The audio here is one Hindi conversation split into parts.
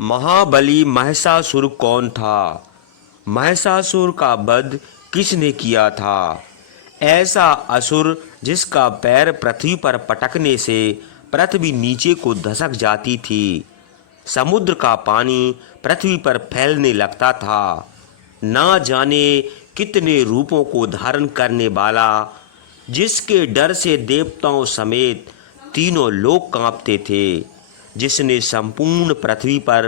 महाबली महिषासुर कौन था? महिषासुर का वध किसने किया था? ऐसा असुर जिसका पैर पृथ्वी पर पटकने से पृथ्वी नीचे को धसक जाती थी। समुद्र का पानी पृथ्वी पर फैलने लगता था। ना जाने कितने रूपों को धारण करने वाला, जिसके डर से देवताओं समेत तीनों लोग कांपते थे। जिसने संपूर्ण पृथ्वी पर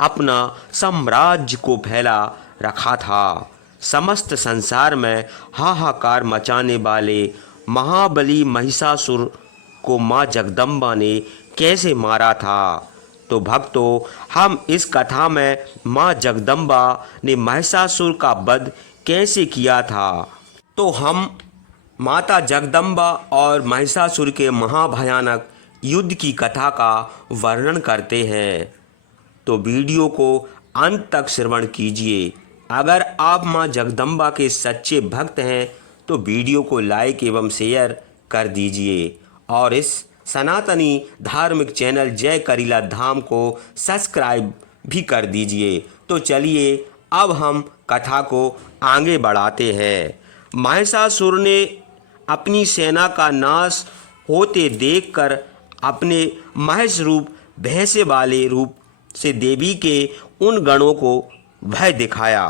अपना साम्राज्य को फैला रखा था। समस्त संसार में हाहाकार मचाने वाले महाबली महिषासुर को माँ जगदम्बा ने कैसे मारा था? तो भक्तों, हम इस कथा में माँ जगदम्बा ने महिषासुर का वध कैसे किया था, तो हम माता जगदम्बा और महिषासुर के महाभयानक युद्ध की कथा का वर्णन करते हैं। तो वीडियो को अंत तक श्रवण कीजिए। अगर आप मां जगदम्बा के सच्चे भक्त हैं तो वीडियो को लाइक एवं शेयर कर दीजिए और इस सनातनी धार्मिक चैनल जय करीला धाम को सब्सक्राइब भी कर दीजिए। तो चलिए अब हम कथा को आगे बढ़ाते हैं। महिषासुर ने अपनी सेना का नाश होते देखकर अपने महेश रूप भैंसे वाले रूप से देवी के उन गणों को भय दिखाया।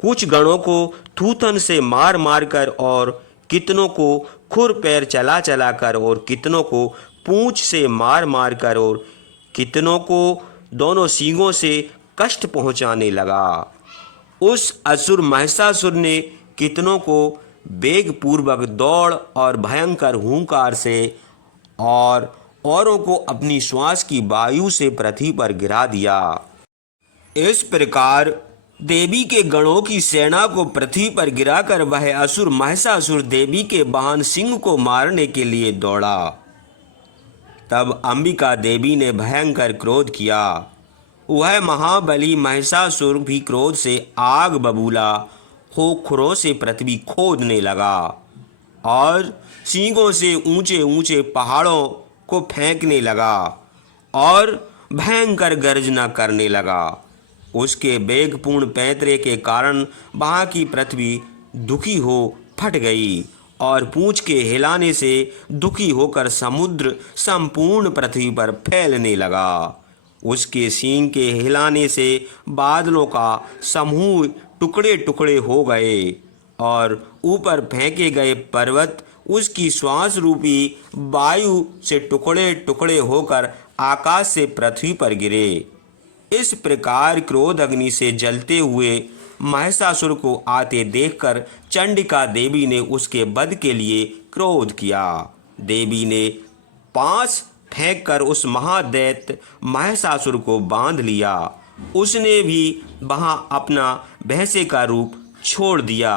कुछ गणों को थूथन से मार मार कर और कितनों को खुर पैर चला चला कर और कितनों को पूंछ से मार मार कर और कितनों को दोनों सींगों से कष्ट पहुंचाने लगा। उस असुर महिषासुर ने कितनों को वेगपूर्वक दौड़ और भयंकर हुंकार से और औरों को अपनी श्वास की वायु से पृथ्वी पर गिरा दिया। इस प्रकार देवी के गणों की सेना को पृथ्वी पर गिराकर वह असुर महिषासुर देवी के वाहन सिंह को मारने के लिए दौड़ा। तब अंबिका देवी ने भयंकर क्रोध किया। वह महाबली महिषासुर भी क्रोध से आग बबूला हो खुरों से पृथ्वी खोदने लगा और सींगों से ऊंचे ऊंचे पहाड़ों को फेंकने लगा और भयंकर गर्जना करने लगा। उसके वेगपूर्ण पैतरे के कारण वहाँ की पृथ्वी दुखी हो फट गई और पूंछ के हिलाने से दुखी होकर समुद्र संपूर्ण पृथ्वी पर फैलने लगा। उसके सींग के हिलाने से बादलों का समूह टुकड़े टुकड़े हो गए और ऊपर फेंके गए पर्वत उसकी श्वास रूपी वायु से टुकड़े टुकड़े होकर आकाश से पृथ्वी पर गिरे। इस प्रकार क्रोध अग्नि से जलते हुए महिषासुर को आते देखकर चंडिका देवी ने उसके वध के लिए क्रोध किया। देवी ने पास फेंक कर उस महादैत्य महिषासुर को बांध लिया। उसने भी वहां अपना भैंसे का रूप छोड़ दिया।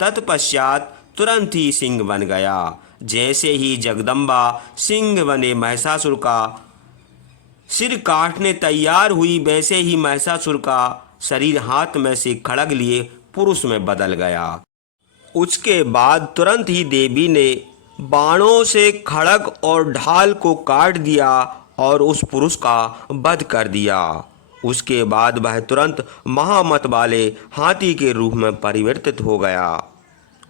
तत्पश्चात तुरंत ही सिंह बन गया। जैसे ही जगदम्बा सिंह बने महिषासुर का सिर काटने तैयार हुई, वैसे ही महिषासुर का शरीर हाथ में से खड़ग लिए पुरुष में बदल गया। उसके बाद तुरंत ही देवी ने बाणों से खड़ग और ढाल को काट दिया और उस पुरुष का वध कर दिया। उसके बाद वह तुरंत महामत वाले हाथी के रूप में परिवर्तित हो गया।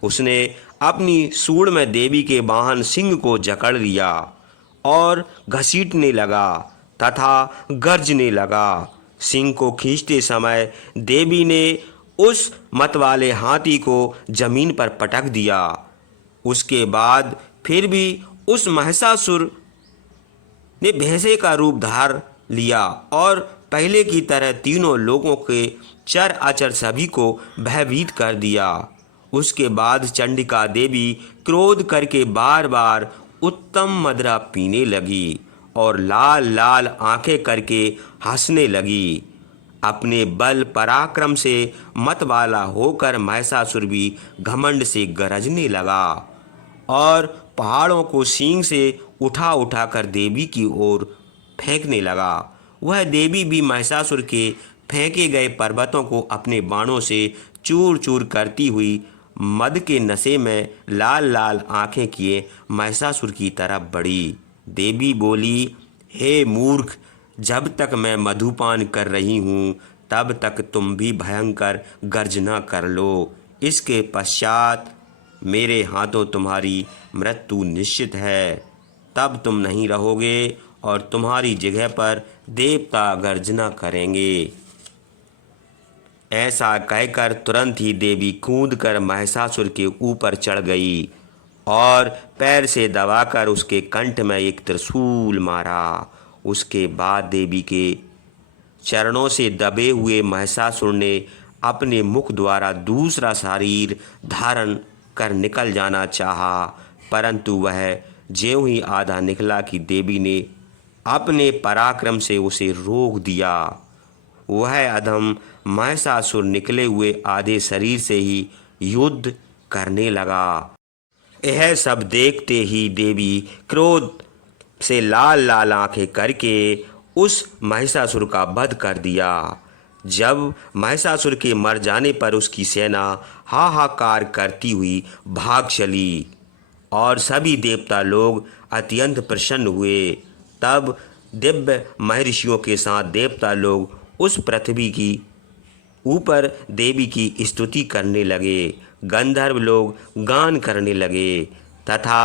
उसने अपनी सूंड में देवी के वाहन सिंह को जकड़ लिया और घसीटने लगा तथा गर्जने लगा। सिंह को खींचते समय देवी ने उस मत वाले हाथी को जमीन पर पटक दिया। उसके बाद फिर भी उस महिषासुर ने भैंसे का रूप धार लिया और पहले की तरह तीनों लोगों के चर अचर सभी को भयभीत कर दिया। उसके बाद चंडिका देवी क्रोध करके बार बार उत्तम मदिरा पीने लगी और लाल लाल आंखें करके हंसने लगी। अपने बल पराक्रम से मतवाला होकर महिषासुर भी घमंड से गरजने लगा और पहाड़ों को सींग से उठा उठा कर देवी की ओर फेंकने लगा। वह देवी भी महिषासुर के फेंके गए पर्वतों को अपने बाणों से चूर चूर करती हुई मद के नशे में लाल लाल आंखें किए महिषासुर की तरफ बढ़ी। देवी बोली, हे मूर्ख, जब तक मैं मधुपान कर रही हूँ तब तक तुम भी भयंकर गर्जना कर लो। इसके पश्चात मेरे हाथों तुम्हारी मृत्यु निश्चित है। तब तुम नहीं रहोगे और तुम्हारी जगह पर देवता गर्जना करेंगे। ऐसा कहकर तुरंत ही देवी कूदकर महिषासुर के ऊपर चढ़ गई और पैर से दबाकर उसके कंठ में एक त्रिशूल मारा। उसके बाद देवी के चरणों से दबे हुए महिषासुर ने अपने मुख द्वारा दूसरा शरीर धारण कर निकल जाना चाहा, परंतु वह ज्यों ही आधा निकला कि देवी ने अपने पराक्रम से उसे रोक दिया। वह अधम महिषासुर निकले हुए आधे शरीर से ही युद्ध करने लगा। यह सब देखते ही देवी क्रोध से लाल लाल आंखें करके उस महिषासुर का वध कर दिया। जब महिषासुर के मर जाने पर उसकी सेना हाहाकार करती हुई भाग चली और सभी देवता लोग अत्यंत प्रसन्न हुए। तब दिव्य महर्षियों के साथ देवता लोग उस पृथ्वी की ऊपर देवी की स्तुति करने लगे। गंधर्व लोग गान करने लगे तथा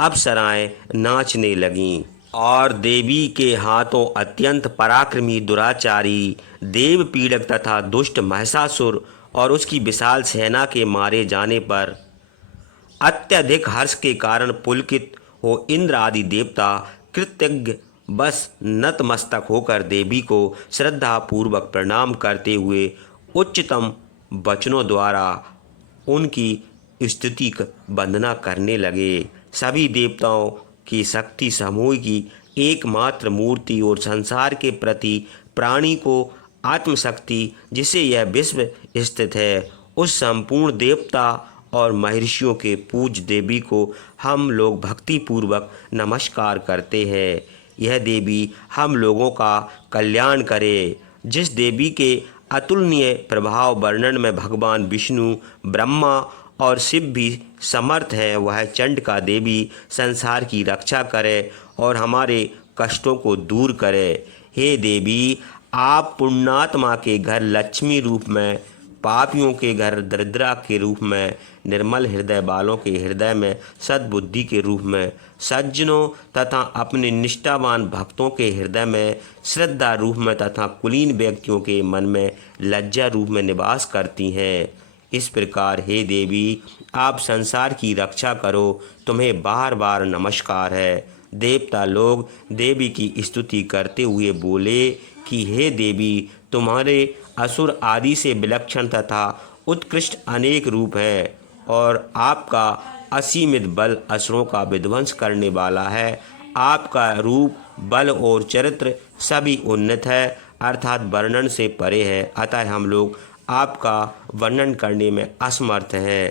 अप्सराएं नाचने लगीं और देवी के हाथों अत्यंत पराक्रमी दुराचारी देव पीड़क तथा दुष्ट महिषासुर और उसकी विशाल सेना के मारे जाने पर अत्यधिक हर्ष के कारण पुलकित हो इंद्र आदि देवता कृतज्ञ बस नतमस्तक होकर देवी को श्रद्धापूर्वक प्रणाम करते हुए उच्चतम वचनों द्वारा उनकी स्तुति वंदना करने लगे। सभी देवताओं की शक्ति समूह की एकमात्र मूर्ति और संसार के प्रति प्राणी को आत्मशक्ति जिसे यह विश्व स्थित है, उस संपूर्ण देवता और महर्षियों के पूज्य देवी को हम लोग भक्तिपूर्वक नमस्कार करते हैं। यह देवी हम लोगों का कल्याण करे। जिस देवी के अतुलनीय प्रभाव वर्णन में भगवान विष्णु, ब्रह्मा और शिव भी समर्थ हैं, वह चंडिका देवी संसार की रक्षा करे और हमारे कष्टों को दूर करे। हे देवी, आप पुण्यात्मा के घर लक्ष्मी रूप में, पापियों के घर दरिद्रा के रूप में, निर्मल हृदय वालों के हृदय में सद्बुद्धि के रूप में, सज्जनों तथा अपने निष्ठावान भक्तों के हृदय में श्रद्धा रूप में तथा कुलीन व्यक्तियों के मन में लज्जा रूप में निवास करती हैं। इस प्रकार हे देवी, आप संसार की रक्षा करो, तुम्हें बार बार नमस्कार है। देवता लोग देवी की स्तुति करते हुए बोले कि हे देवी, तुम्हारे असुर आदि से विलक्षण तथा उत्कृष्ट अनेक रूप हैं और आपका असीमित बल असुरों का विध्वंस करने वाला है। आपका रूप, बल और चरित्र सभी उन्नत है, अर्थात वर्णन से परे है। अतः हम लोग आपका वर्णन करने में असमर्थ हैं।